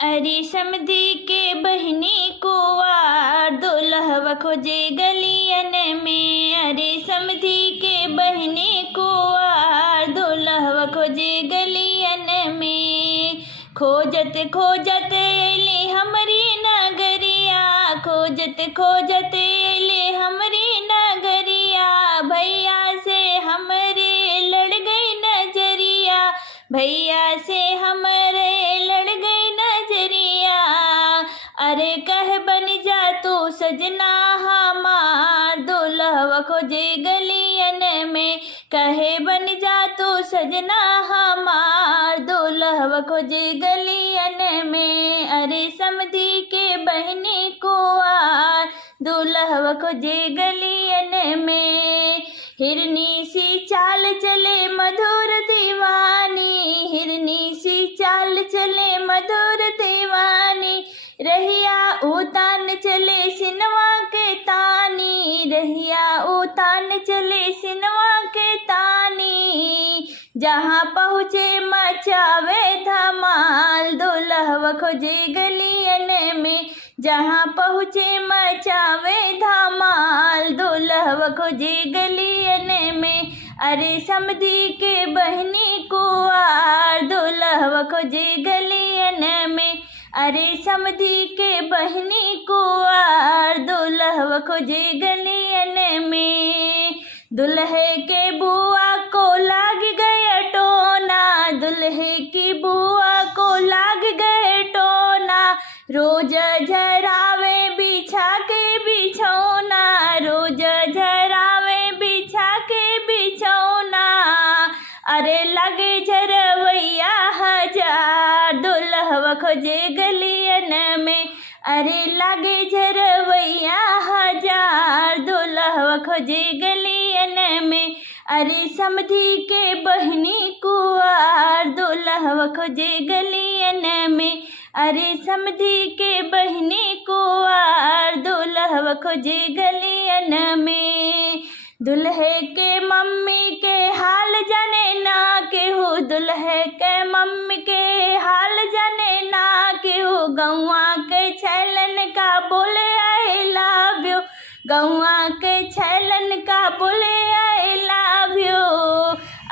अरे समधी के बहनी कुंवार दुल्हवा खोजे गलियन में। अरे समधी के बहनी कुंवार दुल्हवा खोजे गलियन में। खोजत खोजत अइले हमरी नगरिया, खोजत खोजत अइले हमरी नगरिया। भैया से हमरे लड़ गई नजरिया, भैया से हमरे लड़ गई नजरिया। अरे कह बन जा तू सजना हमार दुल्हवा खोजे गलियन में। कहे बन जा तू सजना हमार दुल्हवा खोजे गलियन में। अरे समधी के बहनी कुंवार दुल्हवा खोजे गलियन में। हिरनी सी चाल चले मधुर दीवानी, हिरनी सी चाल चले मधुर दीवानी। रहिया उतान चले सिनवा के तानी, रहिया उतान चले सिनवा के तानी। जहाँ पहुँचे मचावे धमाल दुल्हवा खोजे गलियन में। जहाँ पहुँचे मचावे धमाल दुल्हवा खोजे गलियन में। अरे समधी के बहनी कुंवार दुल्हवा खोजे गलियन में। अरे समधी के बहनी कुंवार दुल्हवा खोजे गलियन में। दुल्हे के बुआ को लाग गया टोना, दुल्हे की बुआ को लाग गए टोना। रोज झरावे बिछा के बिछौना, रोज झरावे बिछा के बिछौना। अरे लगे झरवैया हजार दुल्हवा खोजे गलियन में। अरे लगे झरवैया हजार दुल्हवा खोजे गलियन में। अरे समधी के बहनी कुंवार दुल्हवा खोजे गलियन में। अरे समधी के बहनी कुंवार दुल्हवा खोजे गलियन में। दुल्हे के मम्मी के हाल जाने ना केहू, दुल्हे के मम्मी के हाल जाने ना केहू। गौवा के छैलन का बोले आई लव यू, गौवा के छैलन का बोले आई लव यू।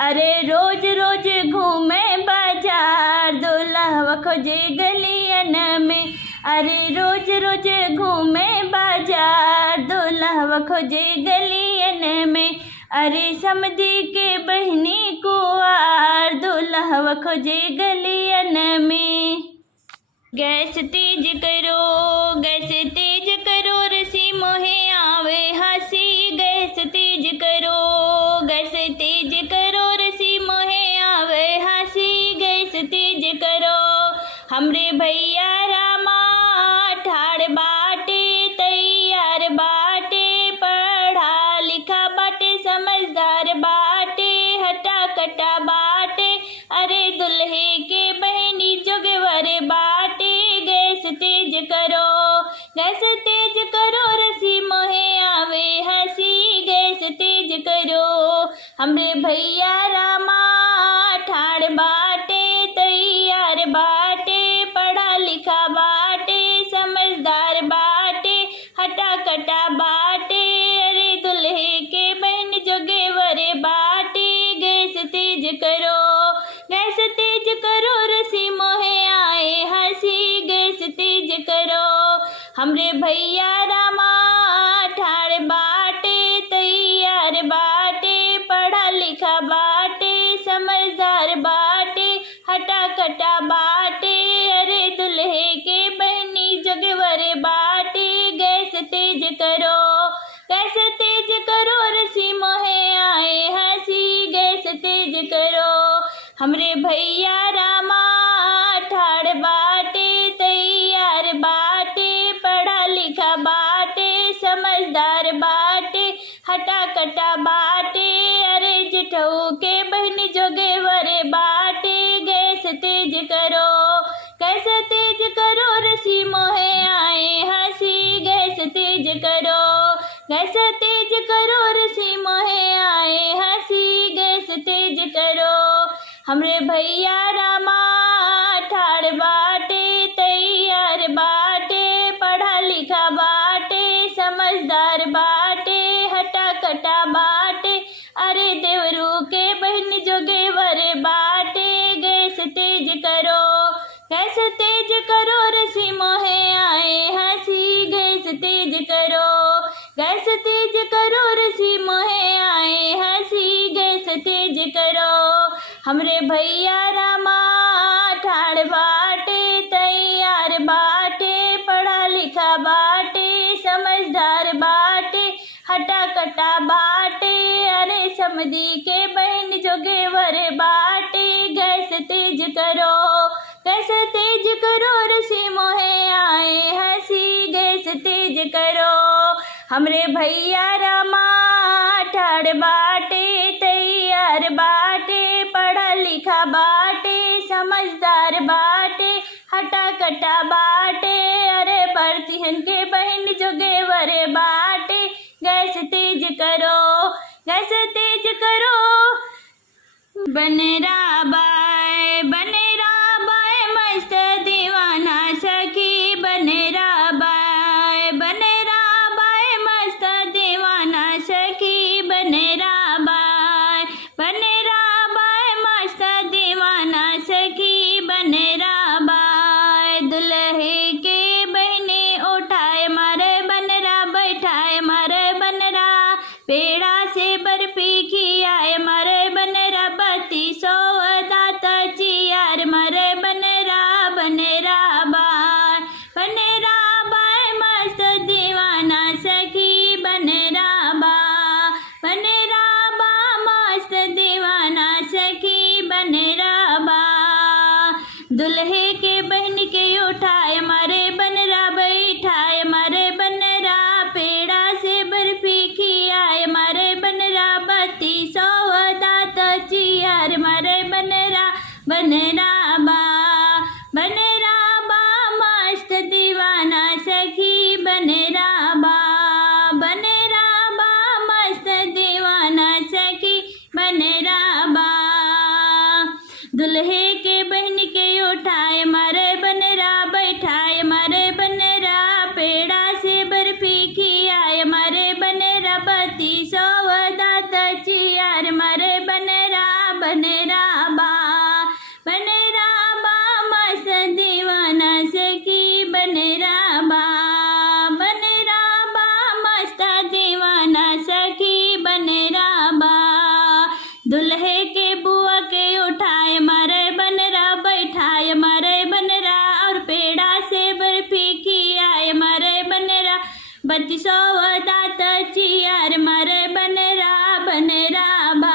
अरे रोज रोज घूमे बाजार दुल्हवा खोजे गलियन में। अरे रोज रोज घूमे बाजार दुल्हवा खोजे गलियन में। अरे समधी के बहनी कुंवार दुल्हवा खोजे गलियन में। गैस तेज करो, गैस तेज करो रसी मोहे आवे हंसी। गैस तेज करो, गैस तेज करो रसी मोहे आवे हंसी। गैस तेज करो हमरे भैया रामा ठाड़ बाटे तैयार बाटे। पढ़ा लिखा बाटे समझदार बाटे हटा कटा बाटे। अरे दुल्हे के बहनी जोगेवरे बाटे। गैस तेज करो, गैस तेज करो रसी मोहे आवे हंसी। गैस तेज करो हमरे भैया रामा ठाड़ बाटे तैयार बाटे। पढ़ा लिखा बाटे समझदार बाटे हटा कटा बाटे। अरे दुल्हे के बहन जोगेवरे बाटे। गैस तेज करो, गैस तेज करो रसी मोहे आए हंसी। गैस तेज करो हमरे भैया रामा ठाड़ बाटे तैयार बाटे। पढ़ा लिखा बाटे समझदार बाटे हटा कटा बाटे। अरे दुल्हे के बहनी जोगेवरे बाटे। गैस तेज करो, गैस तेज करो रसी मोहे आए हंसी। गैस तेज करो हमरे भैया रामा ठाड़ बाटे तैयार बाटे। पढ़ा लिखा बाटे समझदार बाटे हटा कटा बाटे। अरे जेठऊ के बहनी जोगेवरे बाटे। गैस तेज करो, गैस तेज करो रसी मोहे आए हंसी। गैस तेज करो, गैस तेज करो रसी मोहे आए हंसी। गैस तेज करो हमरे भैया रामा ठाड़ बाटे तैयार गैस तेज करो रसी मोहे आए हंसी, गैस तेज करो। हमरे भैया रामा ठाड़ बाटे तैयार बाटे, पढ़ा लिखा बाटे समझदार बाटे, हटा कटा बाटे अरे समधी के बहन जोगेवर बाटे। गैस तेज करो, गैस तेज करो रसी मोहे आए हंसी, गैस तेज करो। हमरे भैया रामा ठाड़ बाटे तैयार बाटे, पढ़ा लिखा बाटे समझदार बाटे, हटा कटा बाटे अरे बरतिहन के बहन जोगेवर बाटे। गैस तेज करो, गैस तेज करो। बनरा बाय मस्त दीवाना सखी, बनरा बाय मस्त दीवाना सखी, बनरा बाय मस्त दीवाना सखी, बनरा बाय। दुल्हे के बहने उठाए मारे बनरा, बैठाए मारे बनरा, पेड़ा से बर्फी खियाए मारे बनरा, बत्ती सौ दात चियार मारे बनरा, बनरा बाय मस्त दीवाना सखी, बनरा बा मस्त दीवाना सखी, बनरा बा। दुल्हे के बहन के उठाए मारे बनरा, बैठाए मारे बनरा, पेड़ा से बर्फी खियाए मारे बनरा, बत्ती सौ दात चियार मारे बनरा, बनरा बा मस्त दीवाना सखी, बनरा बा मस्त दीवाना सखी, बनरा बा। दुल्हे के बहन के उठाए मारे बनरा, बैठाए मारे बनरा, पेड़ा से बर्फी खियाए मारे बनरा, बत्ती सौ दात चियार मारे बनरा, बनरा बा मस्त दीवाना सखी, बनरा बा मस्त दीवाना सखी, बनरा बा। दुल्हे के बुआ के उठाए मारे बनरा, बैठाए मारे बनरा, और पेड़ा से बर्फी खियाए मारे बनरा, बत्ती सौ दात चियार मारे बनरा, बनरा बा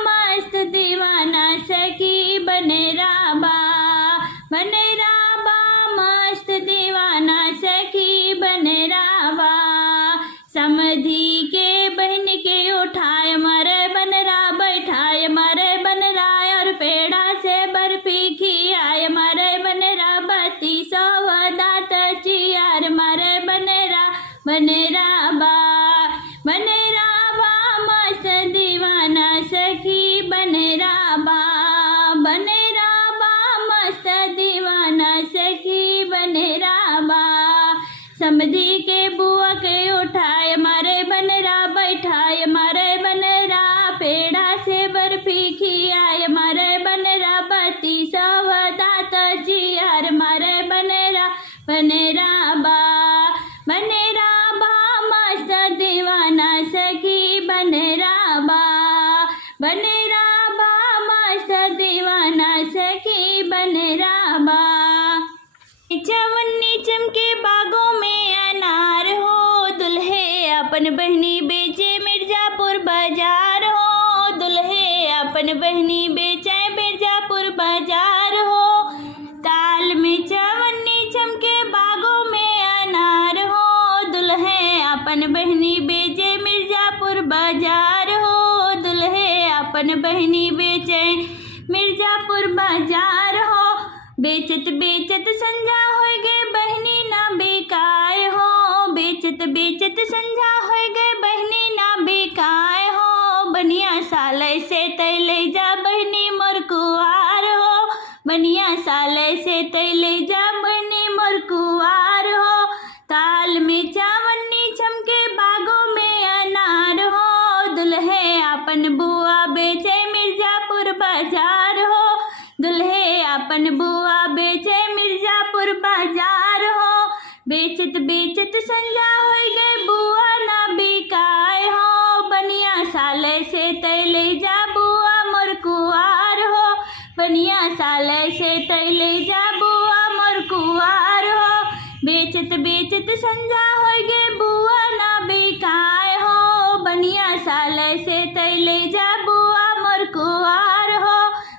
मस्त दीवाना सखी, बनरा बा मस्त दीवाना सखी, बनरा बा। समधी के बहन के उठाए मारे बनरा, बैठाए मारे बनरा, और पेड़ा से बर्फी खियाए मारे बनरा, बत्ती सौ दात चियार मारे बनरा, बनरा बा मस्त दीवाना सखी, बनरा बा मस्त दीवाना सखी, बनरा बा। समधी के बुआ के उठाए मारे बनरा, बैठाए मारे बनरा, पेड़ा से बर्फी खियाए मारे बनरा, बत्ती सौ दात चियार मारे बनरा, बनरा बा मस्त दीवाना सखी, बनरा बा मस्त दीवाना सखी, बनरा बा। चवन्नी चमके बागों में अनार हो, दुल्हे अपन बहनी बेचे मिर्जापुर बाजार हो, दुल्हे अपन बहनी बेचे मिर्जापुर बाजार हो। ताल में चवन्नी चमके बागों में अनार हो, दुल्हे अपन बहनी बेचे मिर्जापुर बाजार हो, दुल्हे अपन बहनी बेचे मिर्जापुर बाजार हो। बेचत बेचत संझा होय गए बहनी ना बेकाय हो, बेचत बेचत संझा होय गए बहनी ना बेकाय हो। बनिया साले से तैले जा बहनी मोर कुआर हो, बनिया साले से तैले जा बहनी मोर कुआर हो। ताल में चावन्नी छमके बागों में अनार हो, दुल्हे अपन बुआ बेचे मिर्जापुर बाजार हो, दुल्हे अपन बुआ बेचे मिर्जापुर बाजार हो। बेचत बेचत संजा होई गए बुआ ना बिकाय हो, बनिया साले से तैले जा बुआ मोर कुआर हो, बनिया साले से तैले जा बुआ मोर कुआर हो। बेचत बेचत संजा होई गए बुआ ना बिकाय हो, बनिया साले से तैले जा बुआ मोर कुआर हो,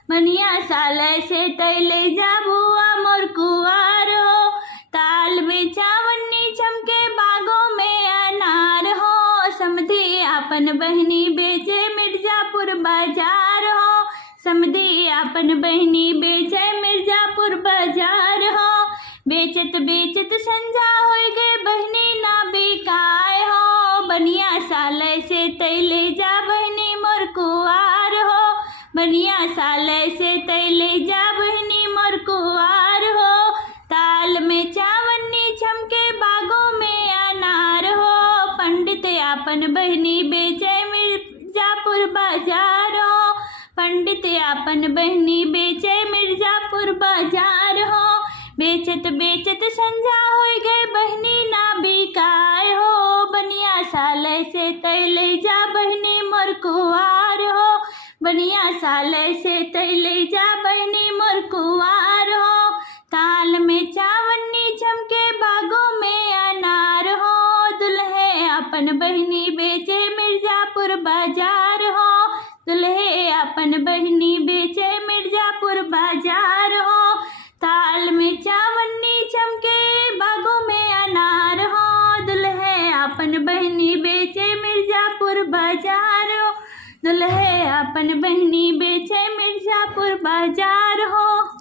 बनिया साले से तैले जा बुआ मोर कुआर हो। ताल बेचावनी चमके बागों में अनार हो, समधी आपन बहनी बेचे मिर्जापुर बाजार हो, समधी आपन बहनी बेचे मिर्जापुर बाजार हो। बेचत बेचत संजा होई गए बहनी ना बिकाय हो, बनिया साले से तैले जा बहनी मोर कुआर हो, बनिया साले से तैले जा बहनी मोर कुआर हो। ताल में चावन्नी चमके बागों में अनार हो, पंडित आपन बहनी बेचे मिर्जापुर बाजार हो, पंडित आपन बहनी बेचे मिर्जापुर बाजार हो। बेचत बेचत संजा होई गए बहनी ना बिकाय हो, बनिया साले से तैले जा बहनी मोर कुआर हो, बनिया साले से तैले जा बहनी मोर कुआर हो। ताल में चावन्नी चमके बागों में अनार हो, दुल्हे अपन बहनी बेचे मिर्जापुर बाजार हो, दुल्हे अपन बहनी बेचे मिर्जापुर बाजार हो। ताल में चावन्नी चमके बागों में अनार हो, दुल्हे अपन बहनी बेचे मिर्जापुर बाजार हो, दुल्हे अपन बहनी बेचे मिर्जापुर बाजार हो।